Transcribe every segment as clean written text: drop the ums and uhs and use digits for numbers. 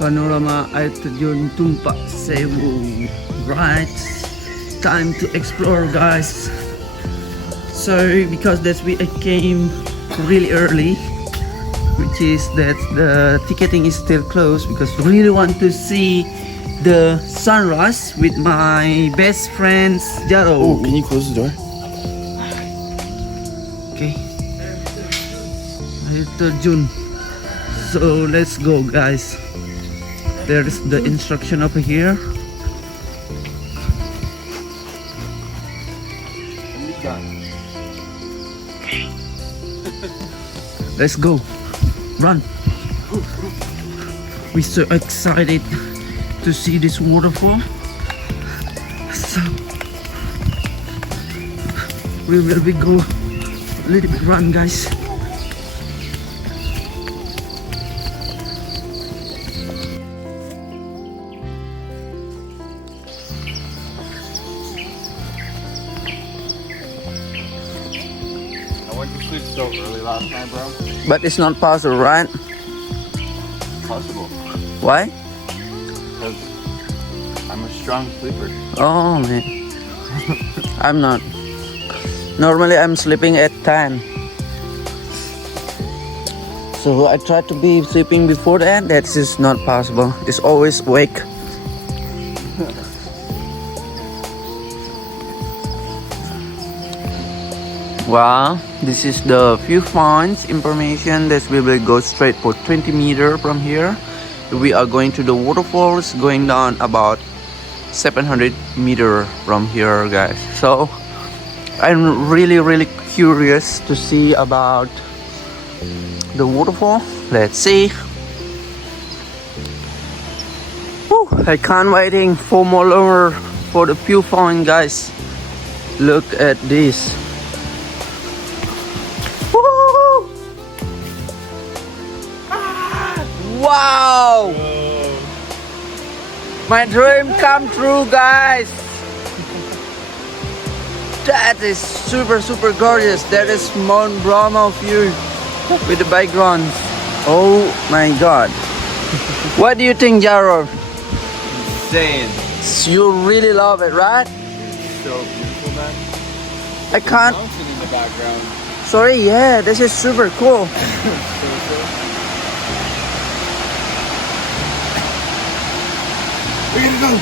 panorama air terjun Tumpak Sewu. Right, time to explore, guys. So because I came really early, which is that the ticketing is still closed, because really want to see the sunrise with my best friends Jaro. Oh, can you close the door? Okay, air terjun. So let's go, guys. There's the instruction over here. Let's go. Run. We're so excited to see this waterfall. So we will go a little bit run, guys. I went to sleep so early last night, bro. But it's not possible, right? Possible. Why? Because I'm a strong sleeper. Oh man, I'm not. Normally I'm sleeping at 10. So I try to be sleeping before that. That's just not possible. It's always wake. Wow, this is the viewpoints information that we will go straight for 20 meters from here. We are going to the waterfalls, going down about 700 meters from here, guys. So I'm really curious to see about the waterfall. Let's see. Woo, I can't waiting for more longer for the viewpoint, guys. Look at this. Woo! Wow! My dream come true, guys. That is super gorgeous. That is Mount Bromo view with the background. Oh my god. What do you think, Jaro? Insane. You really love it, right? So beautiful, man. I can't. Mountain in the background. Sorry, yeah, this is super cool. We're gonna go.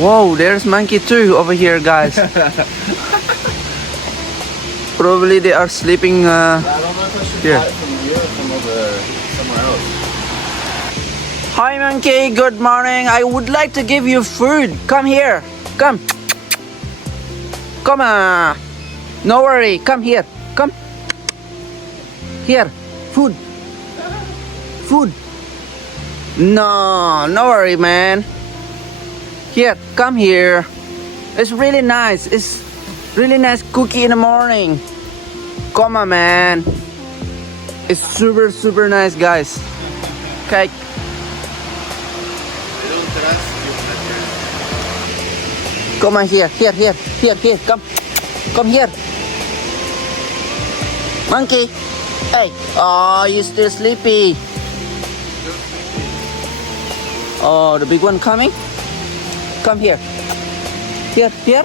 Whoa, there's monkey too over here, guys. Probably they are sleeping. I don't know if I should Here. fly it from here or from somewhere else. Hi, monkey. Good morning. I would like to give you food. Come here. Come. Come on. No worry. Come here. Come. Here. Food. Food. No worry, man. Here, come here. It's really nice. It's really nice cookie in the morning. Come on, man. It's super nice, guys. Okay. Come on here. Come here. Monkey. Hey. Oh, you still sleepy. Oh, the big one coming? Come here. Here.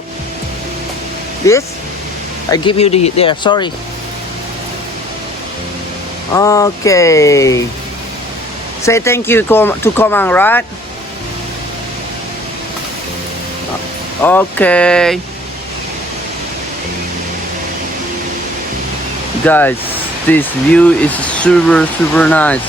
This? I give you there, sorry. Okay. Say thank you to Coban, right? Okay. Guys, this view is super nice.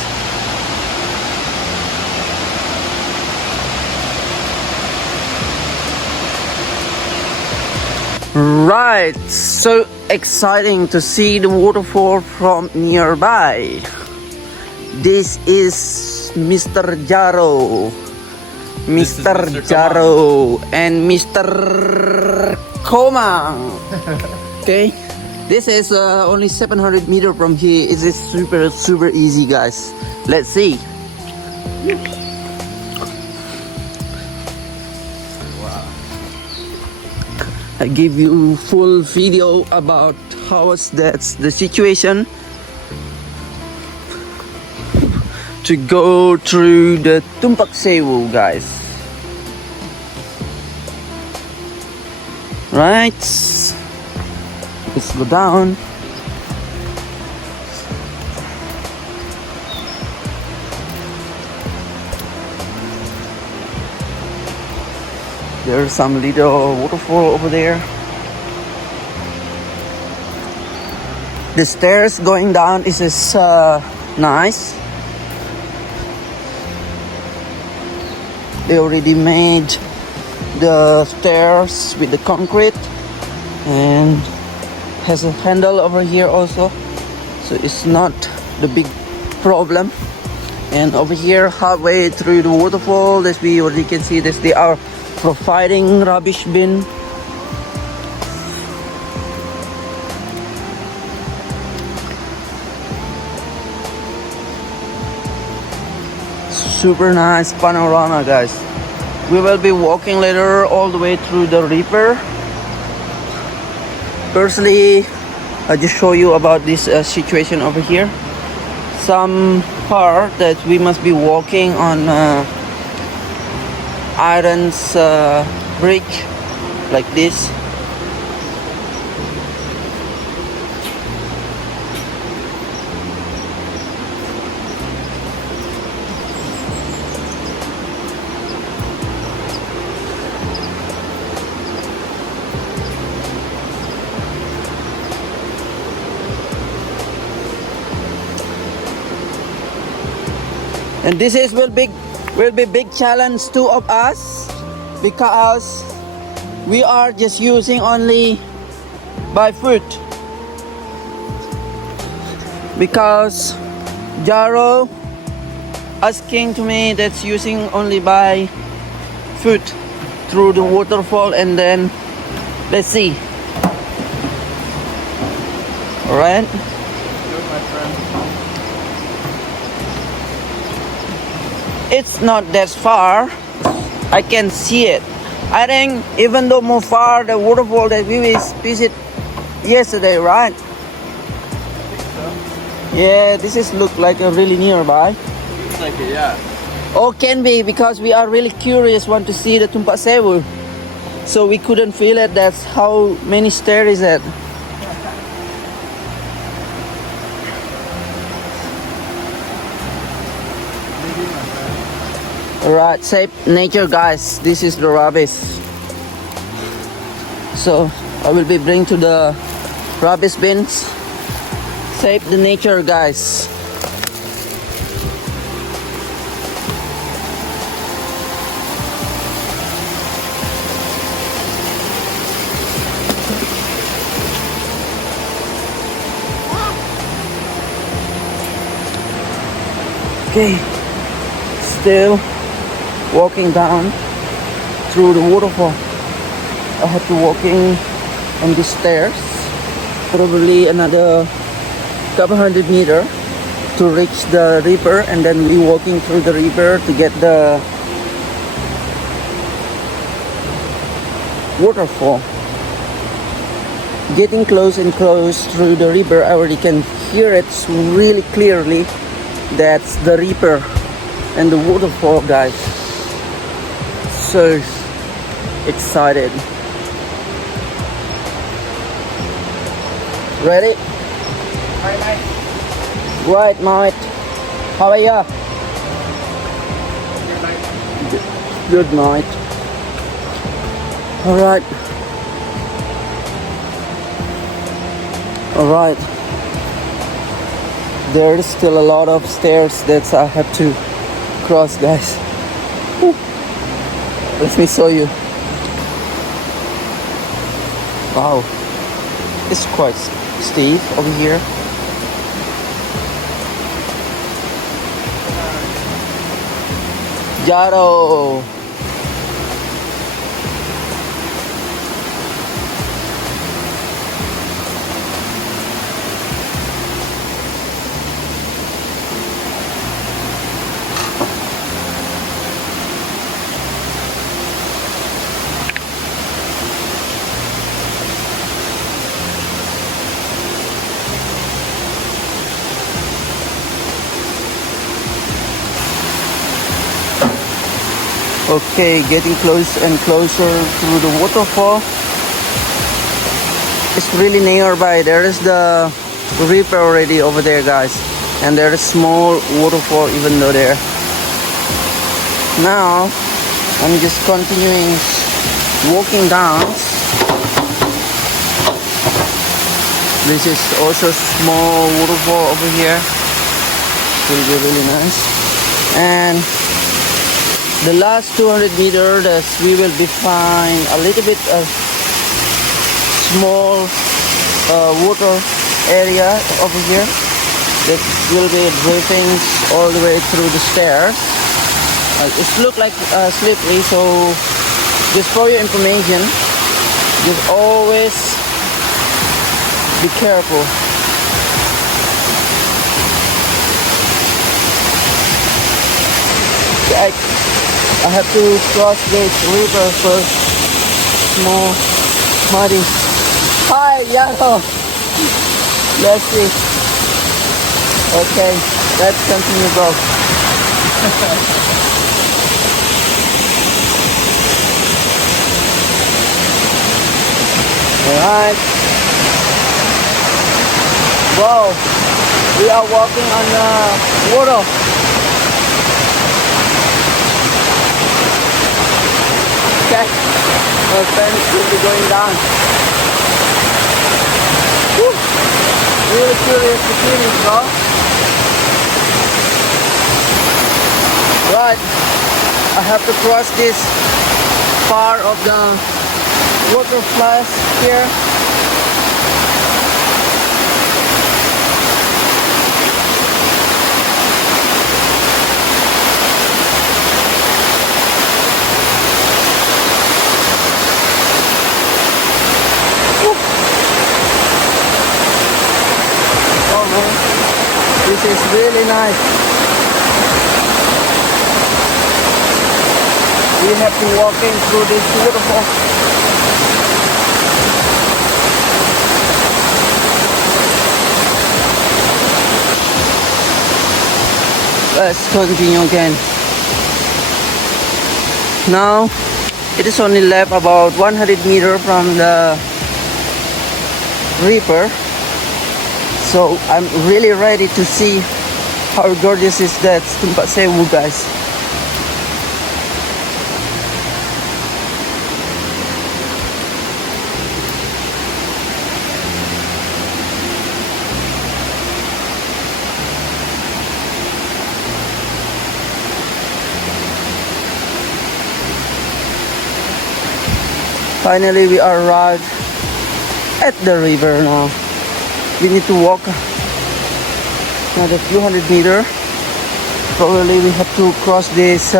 Right, so exciting to see the waterfall from nearby. This is Mr. Jaro, Mr. Jaro, and Mr. Coban. Okay, this is only 700 meters from here. It is super easy, guys. Let's see. I give you full video about how is that's the situation. to go through the Tumpak Sewu, guys. Right, let's go down. There's some little waterfall over there. The stairs going down is nice. They already made the stairs with the concrete and has a handle over here also, so it's not the big problem. And over here, halfway through the waterfall, as we already can see this, they are providing rubbish bin. Super nice panorama, guys. We will be walking later all the way through the river. Firstly, I just show you about this situation over here. Some part that we must be walking on iron's bridge like this. And this is will be big challenge to of us, because we are just using only by foot. Because Jaro asking to me that's using only by foot through the waterfall, and then let's see. All right. It's not that far. I can see it. I think even though more far the waterfall that we visit yesterday, right? Yeah, this is look like a really nearby. Looks like it, yeah. Or can be because we are really curious, want to see the Tumpak Sewu. So we couldn't feel it. That's how many stairs is it. Alright, save nature, guys. This is the rubbish. So I will be bring to the rubbish bins. Save the nature, guys. Okay, still walking down through the waterfall. I have to walking on the stairs, probably another couple hundred meters to reach the river, and then we walking through the river to get the waterfall. Getting close and close through the river, I already can hear it really clearly. That's the river and the waterfall, guys. So excited. Ready? Right, mate. How are ya? Good, mate. Alright. Alright. There is still a lot of stairs that I have to cross, guys. Whew. Let me show you. Wow, it's quite steep over here. Jaro. Okay, getting close and closer to the waterfall. It's really nearby. There is the river already over there, guys, and there is small waterfall even though there. Now I'm just continuing walking down. This is also small waterfall over here. Will be really nice. And the last 200 meters, we will be find a little bit of small water area over here. That will be drifting all the way through the stairs. It looks like slippery, so just for your information, just always be careful. I have to cross this river first. Small, muddy. Hi, Yano. Let's see. Okay, let's continue, bro. Alright. Wow, we are walking on the water. Okay, my friends will be going down. Woo. Really curious to see this, bro. Right, I have to cross this part of the water flash here. This is really nice. We have to walk in through this waterfall. Let's continue again. Now it is only left about 100 meters from the river. So I'm really ready to see how gorgeous is that Tumpak Sewu, guys. Finally, we arrived at the river now. We need to walk another few hundred meters. Probably we have to cross this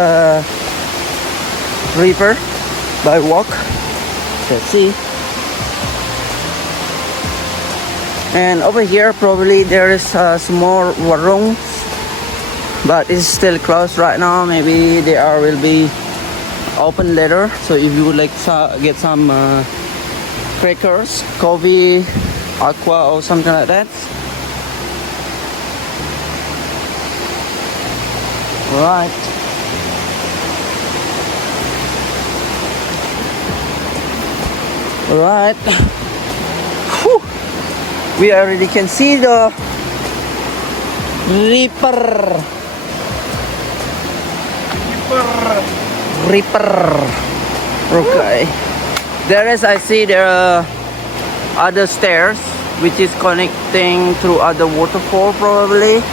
river by walk. Let's see. And over here probably there is some more warungs, but it's still closed right now. Maybe they will be open later. So if you would like to get some crackers, coffee, aqua or something like that. Right. Right. Whew. We already can see the river. Okay. I see there are other stairs which is connecting through other waterfall probably.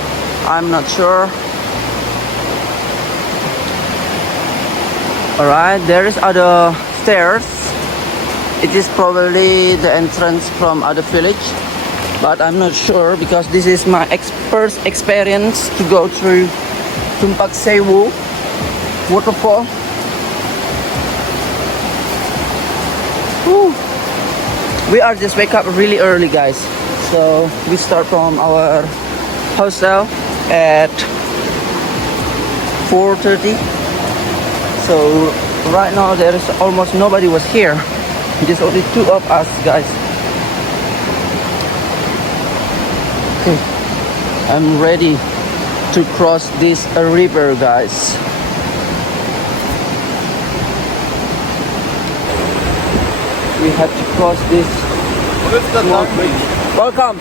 I'm not sure. Alright, there is other stairs. It is probably the entrance from other village, but I'm not sure because this is my first experience to go through Tumpak Sewu waterfall. Whew. We are just wake up really early, guys. So we start from our hostel at 4:30. So right now there is almost nobody was here. Just only two of us, guys. Okay, I'm ready to cross this river, guys. we have to cross this What is the small tongue? bridge. Welcome.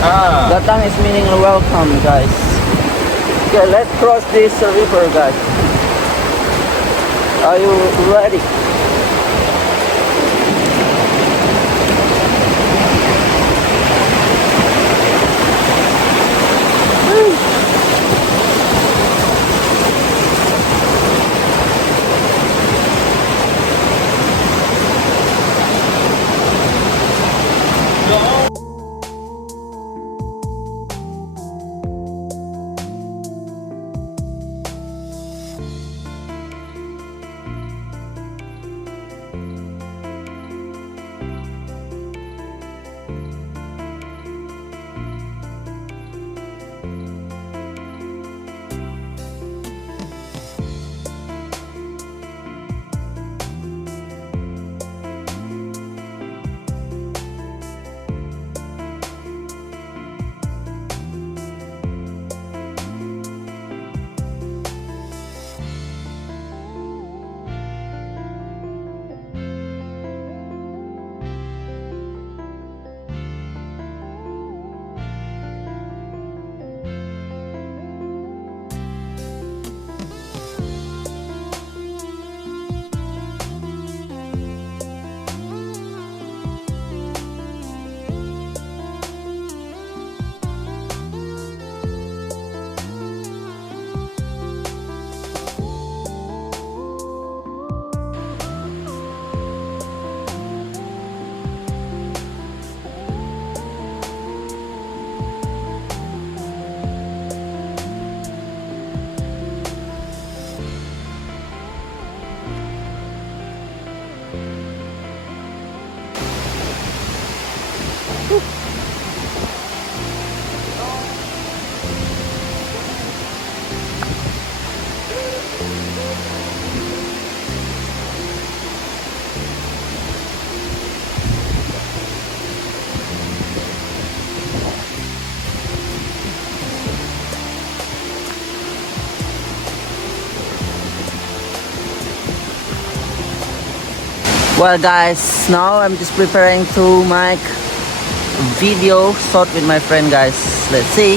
Ah. Datang is meaning welcome, guys. Okay, let's cross this river, guys. Are you ready? Well guys, now I'm just preparing to make video shot with my friend guys. Let's see.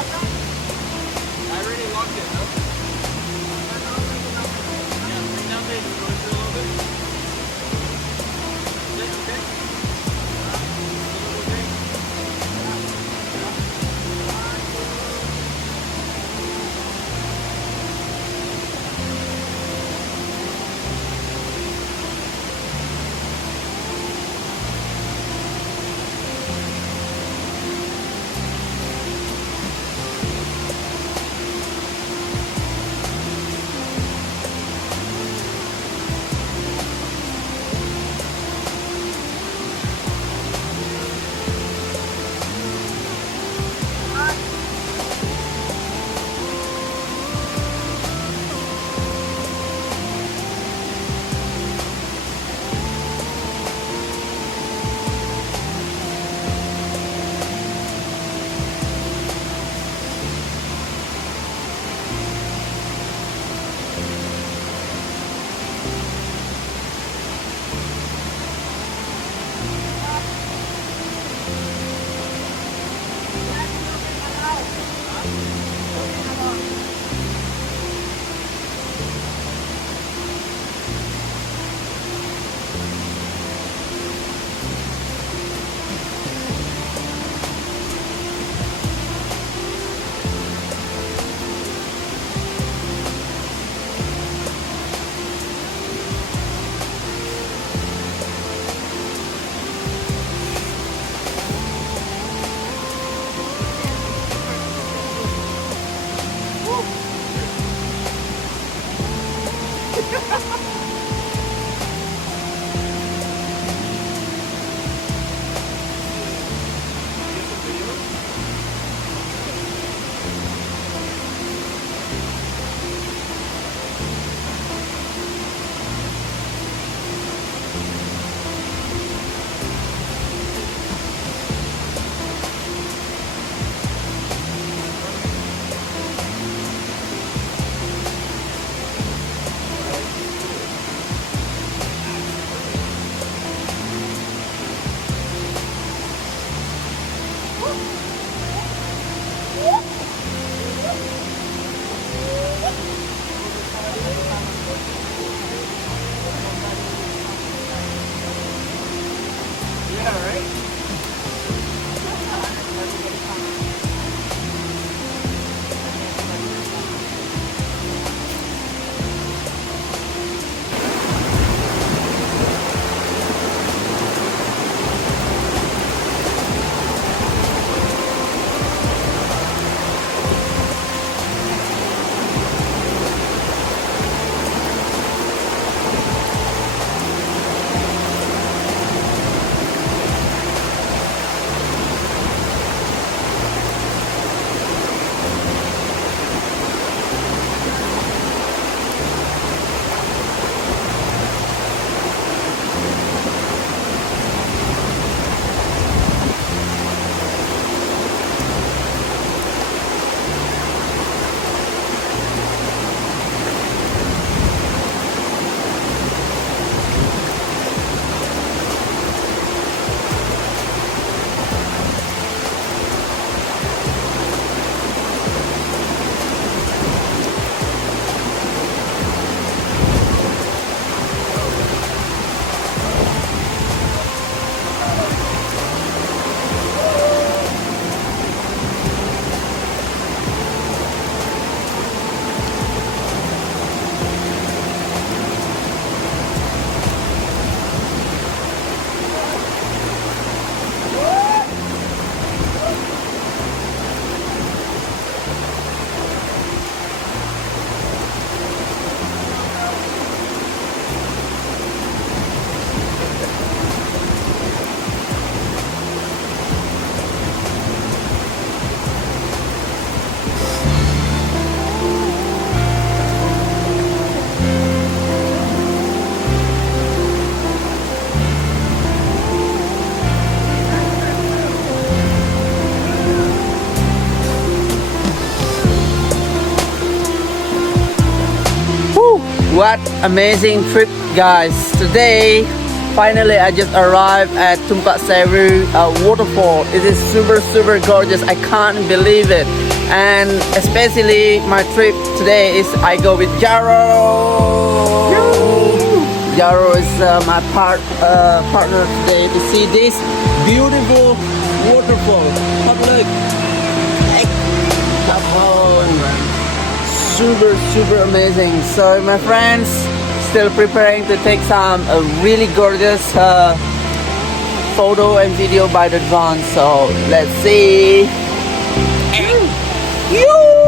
I already locked it, no? Yeah, bring down base. You want to do a little bit? Is it okay? What amazing trip, guys. Today finally I just arrived at Tumpak Sewu waterfall. It is super gorgeous. I can't believe it. And especially my trip today is I go with Jaro. Jaro is my partner today to see this beautiful waterfall. But look, super amazing. So my friends still preparing to take some really gorgeous photo and video by the drone. So let's see. You.